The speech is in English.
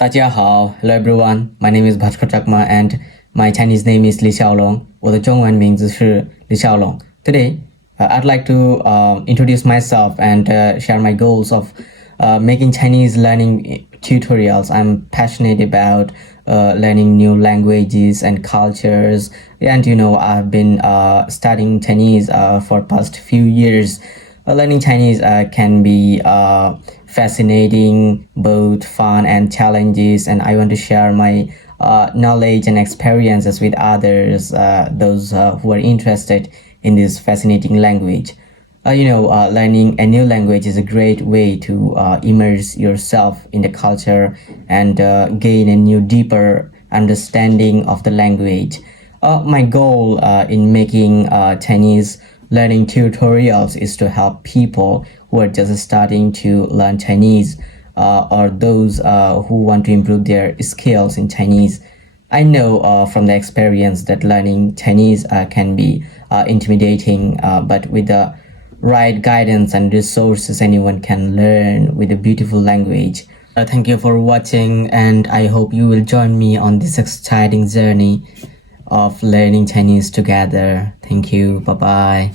大家好 Hello everyone. My name is Bhaskar Chakma and my Chinese name is Li Xiaolong. 我的中文名字是李小龙. Today, I'd like to introduce myself and share my goals of making Chinese learning tutorials. I'm passionate about learning new languages and cultures, and I've been studying Chinese for past few years. Learning Chinese can be fascinating, both fun and challenges, and I want to share my knowledge and experiences with others, those who are interested in this fascinating language. Learning a new language is a great way to immerse yourself in the culture and gain a new, deeper understanding of the language. My goal in making Chinese learning tutorials is to help people who are just starting to learn Chinese or those who want to improve their skills in Chinese. I know from the experience that learning Chinese can be intimidating, but with the right guidance and resources, anyone can learn with a beautiful language. Thank you for watching, and I hope you will join me on this exciting journey of learning Chinese together. Thank you. Bye bye.